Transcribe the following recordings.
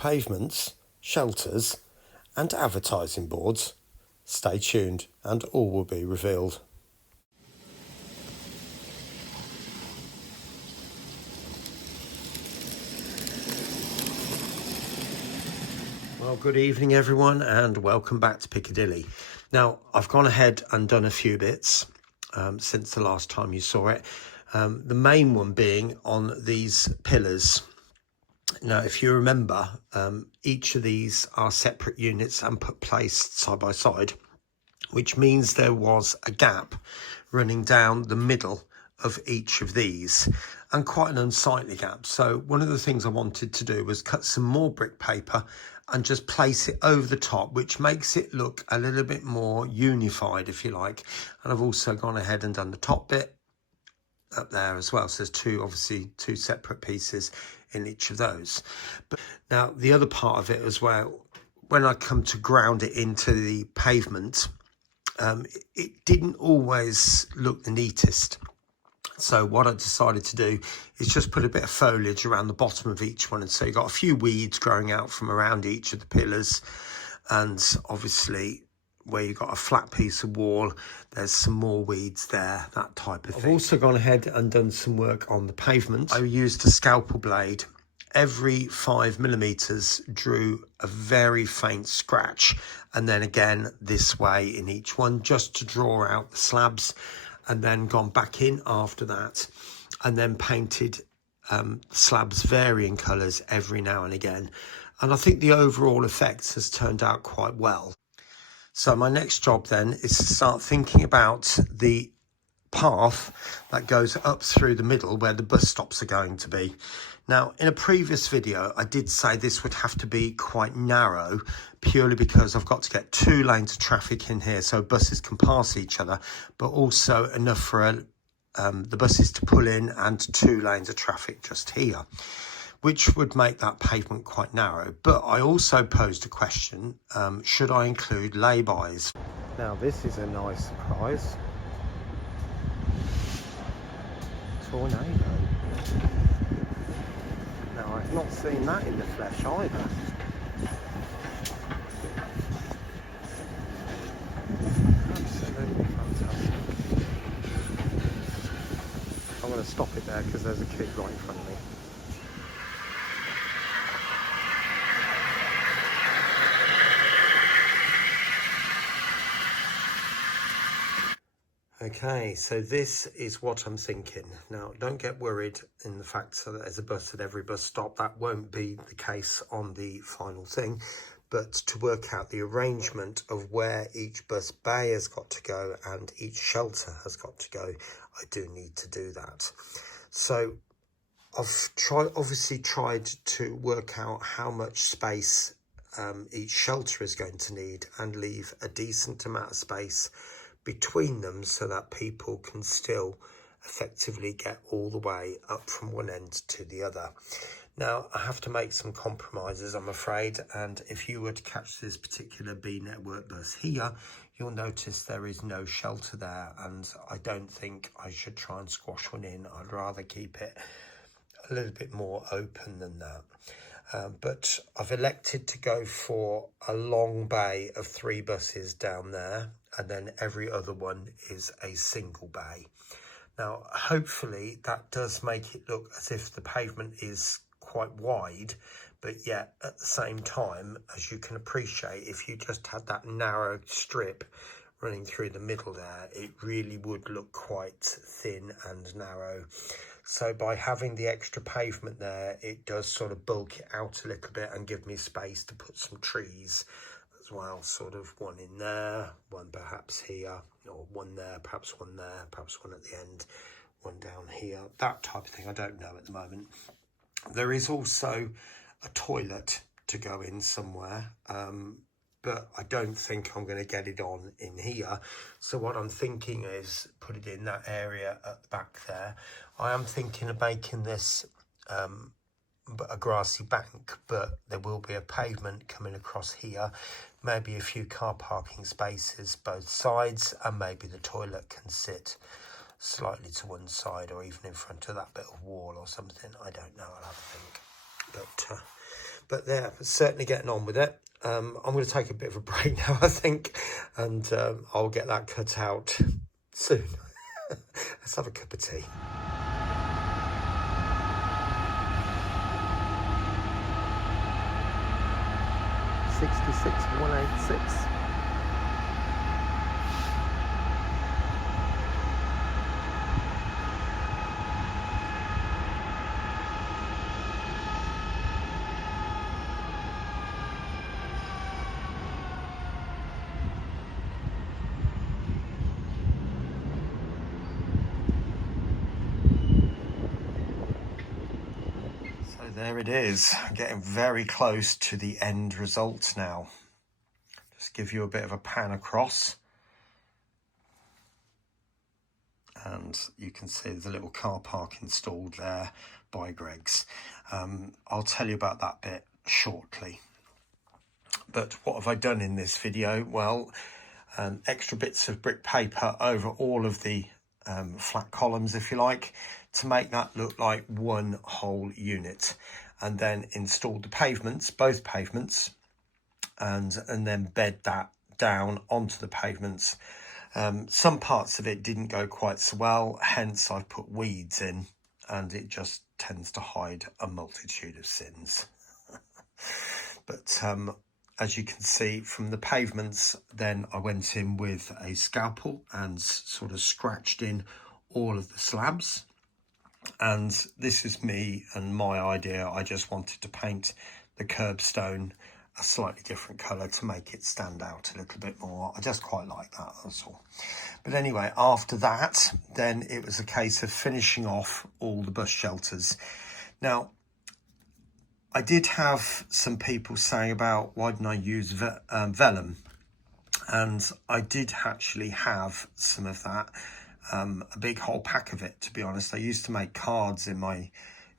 pavements, shelters and advertising boards. Stay tuned and all will be revealed. Well, good evening everyone and welcome back to Piccadilly. Now, I've gone ahead and done a few bits since the last time you saw it. The main one being on these pillars. Now, if you remember, each of these are separate units and placed side by side, which means there was a gap running down the middle of each of these, and quite an unsightly gap. So one of the things I wanted to do was cut some more brick paper and just place it over the top, which makes it look a little bit more unified, if you like. And I've also gone ahead and done the top bit up there as well. So there's obviously two separate pieces in each of those. But now the other part of it as well, when I come to ground it into the pavement, it didn't always look the neatest. So what I decided to do is just put a bit of foliage around the bottom of each one. And so you got a few weeds growing out from around each of the pillars. And obviously where you've got a flat piece of wall, there's some more weeds there, that type of thing. I've also gone ahead and done some work on the pavement. I used a scalpel blade. Every 5mm drew a very faint scratch, and then again this way in each one, just to draw out the slabs, and then gone back in after that and then painted slabs varying colours every now and again. And I think the overall effect has turned out quite well. So my next job then is to start thinking about the path that goes up through the middle where the bus stops are going to be. Now, in a previous video, I did say this would have to be quite narrow, purely because I've got to get 2 lanes of traffic in here so buses can pass each other, but also enough for the buses to pull in and 2 lanes of traffic just here, which would make that pavement quite narrow. But I also posed a question, should I include lay-bys? Now, this is a nice surprise. Tornado. Now, I've not seen that in the flesh either. Absolutely fantastic. I'm going to stop it there because there's a kid right in front of me. Okay, so this is what I'm thinking. Now, don't get worried in the fact that there's a bus at every bus stop. That won't be the case on the final thing. But to work out the arrangement of where each bus bay has got to go and each shelter has got to go, I do need to do that. So I've obviously tried to work out how much space each shelter is going to need and leave a decent amount of space between them so that people can still effectively get all the way up from one end to the other. Now, I have to make some compromises, I'm afraid, and if you were to catch this particular B network bus here, you'll notice there is no shelter there, and I don't think I should try and squash one in. I'd rather keep it a little bit more open than that. But I've elected to go for a long bay of 3 buses down there, and then every other one is a single bay. Now, hopefully that does make it look as if the pavement is quite wide, but yet at the same time, as you can appreciate, if you just had that narrow strip running through the middle there, it really would look quite thin and narrow. So by having the extra pavement there, it does sort of bulk it out a little bit and give me space to put some trees as well, sort of one in there, one perhaps here, or one there, perhaps one there, perhaps one at the end, one down here, that type of thing. I don't know at the moment. There is also a toilet to go in somewhere, but I don't think I'm going to get it on in here. So what I'm thinking is put it in that area at the back there. I am thinking of making this a grassy bank, but there will be a pavement coming across here, maybe a few car parking spaces both sides, and maybe the toilet can sit slightly to one side or even in front of that bit of wall or something. I don't know, I'll have a think. but they're certainly getting on with it. I'm going to take a bit of a break now, I think, and I'll get that cut out soon. Let's have a cup of tea. 66,186. There it is, getting very close to the end result now. Just give you a bit of a pan across. And you can see the little car park installed there by Greg's. I'll tell you about that bit shortly. But what have I done in this video? Well, extra bits of brick paper over all of the flat columns, if you like, to make that look like one whole unit, and then installed the pavements, both pavements, and then bed that down onto the pavements. Some parts of it didn't go quite so well, hence I've put weeds in, and it just tends to hide a multitude of sins. But as you can see from the pavements, then I went in with a scalpel and sort of scratched in all of the slabs. And this is me and my idea. I just wanted to paint the curbstone a slightly different colour to make it stand out a little bit more. I just quite like that, that's all. But anyway, after that, then it was a case of finishing off all the bus shelters. Now, I did have some people saying about why didn't I use vellum, and I did actually have some of that, a big whole pack of it, to be honest. I used to make cards in my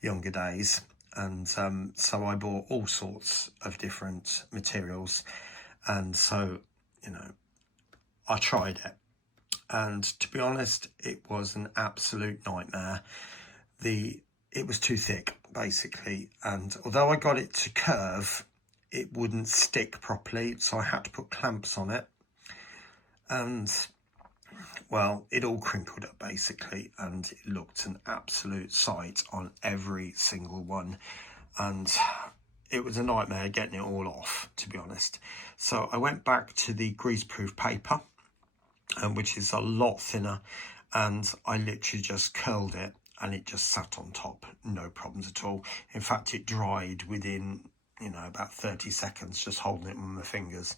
younger days, and so I bought all sorts of different materials, and so, you know, I tried it, and to be honest, it was an absolute nightmare. It was too thick, basically, and although I got it to curve, it wouldn't stick properly, so I had to put clamps on it, and well, it all crinkled up basically, and it looked an absolute sight on every single one, and it was a nightmare getting it all off, to be honest. So I went back to the greaseproof paper, which is a lot thinner, and I literally just curled it, and it just sat on top, no problems at all. In fact, it dried within, you know, about 30 seconds, just holding it with my fingers.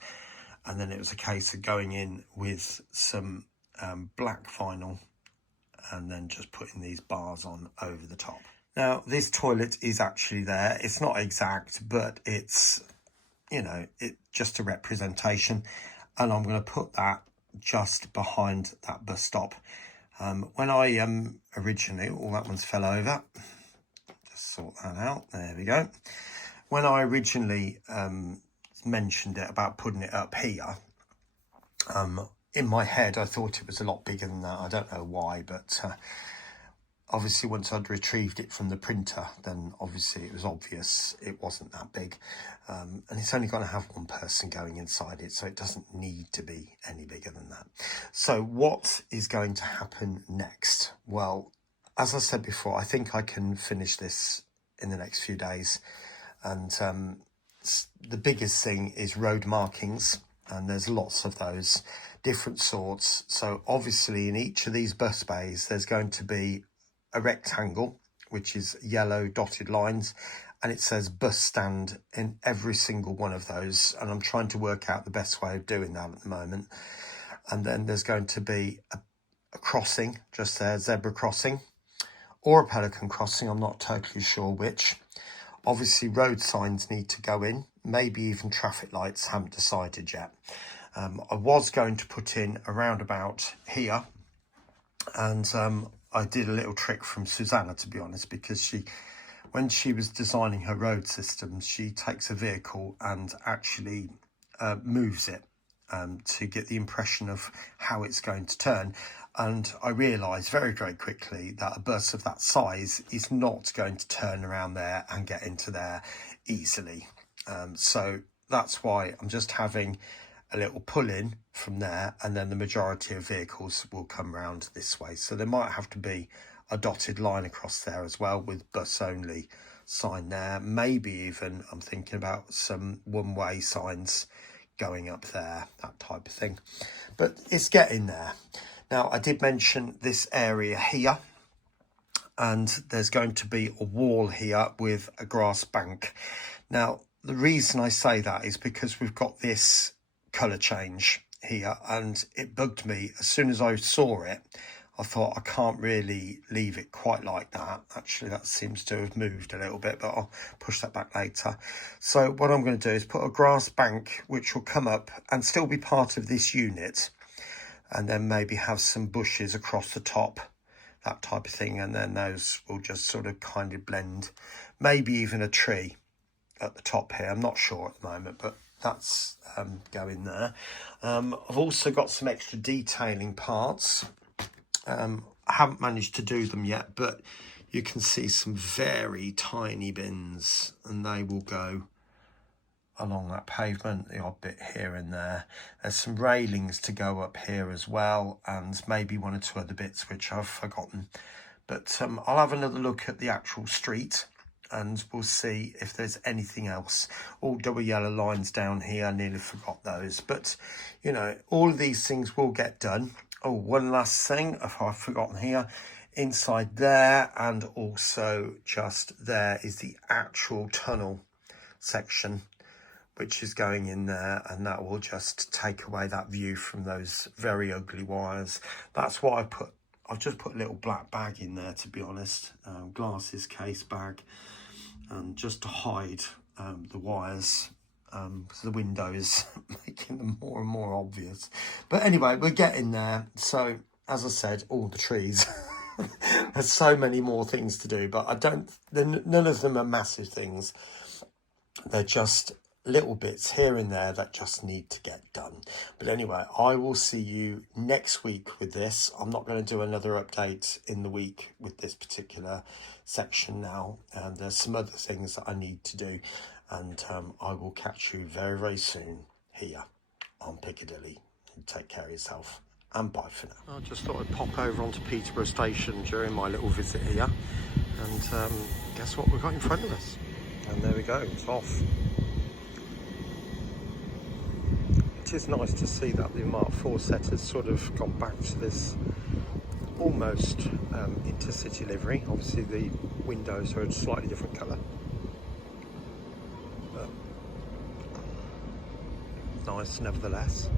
And then it was a case of going in with some black vinyl and then just putting these bars on over the top. Now, this toilet is actually there. It's not exact, but it's, you know, it's just a representation. And I'm going to put that just behind that bus stop. When I originally, that one's fell over, just sort that out, there we go. When I originally mentioned it about putting it up here, in my head I thought it was a lot bigger than that. I don't know why, but obviously once I'd retrieved it from the printer, then obviously it was obvious it wasn't that big, and it's only going to have one person going inside it, so it doesn't need to be any bigger than that. So what is going to happen next? Well, as I said before, I think I can finish this in the next few days, and the biggest thing is road markings, and there's lots of those different sorts. So obviously in each of these bus bays there's going to be a rectangle, which is yellow dotted lines, and it says bus stand in every single one of those, and I'm trying to work out the best way of doing that at the moment. And then there's going to be a crossing just there, zebra crossing or a pelican crossing, I'm not totally sure which. Obviously road signs need to go in, maybe even traffic lights, haven't decided yet. I was going to put in a roundabout here, and I did a little trick from Susanna, to be honest, because when she was designing her road systems, she takes a vehicle and actually moves it to get the impression of how it's going to turn. And I realised very, very quickly that a bus of that size is not going to turn around there and get into there easily. So that's why I'm just having a little pull in from there, and then the majority of vehicles will come round this way. So there might have to be a dotted line across there as well with bus only sign there. Maybe even I'm thinking about some one-way signs going up there, that type of thing. But it's getting there. Now, I did mention this area here, and there's going to be a wall here with a grass bank. Now, the reason I say that is because we've got this colour change here, and it bugged me. As soon as I saw it, I thought I can't really leave it quite like that. Actually, that seems to have moved a little bit, but I'll push that back later. So what I'm going to do is put a grass bank which will come up and still be part of this unit, and then maybe have some bushes across the top, that type of thing, and then those will just sort of kind of blend. Maybe even a tree at the top here. I'm not sure at the moment, but that's going there. I've also got some extra detailing parts. I haven't managed to do them yet, but you can see some very tiny bins, and they will go along that pavement, the odd bit here and there. There's some railings to go up here as well, and maybe one or two other bits which I've forgotten. But I'll have another look at the actual street, and we'll see if there's anything else. All double yellow lines down here, I nearly forgot those. But, you know, all of these things will get done. Oh, one last thing I've forgotten here. Inside there, and also just there, is the actual tunnel section, which is going in there, and that will just take away that view from those very ugly wires. That's what I've just put a little black bag in there, to be honest, glasses case bag, just to hide the wires, because the window is making them more and more obvious. But anyway, we're getting there. So as I said, all the trees. There's so many more things to do, but none of them are massive things. They're just little bits here and there that just need to get done. But anyway, I will see you next week with this. I'm not going to do another update in the week with this particular section now, and there's some other things that I need to do, and I will catch you very, very soon here on Piccadilly. Take care of yourself, and bye for now. I just thought I'd pop over onto Peterborough Station during my little visit here, and guess what we've got in front of us? And there we go, it's off. It is nice to see that the Mark IV set has sort of gone back to this almost intercity livery. Obviously the windows are a slightly different colour, but nice nevertheless.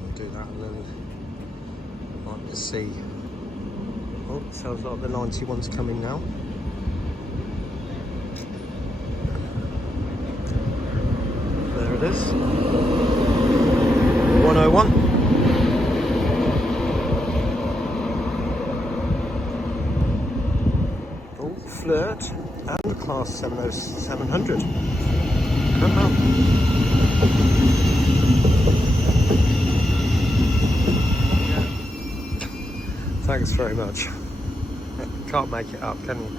We'll do that, and then I'd like to see. Oh, sounds like the 91's coming now. There it is. 101. Oh, Flirt and the Class 700. Come on. Thanks very much. Can't make it up, can you?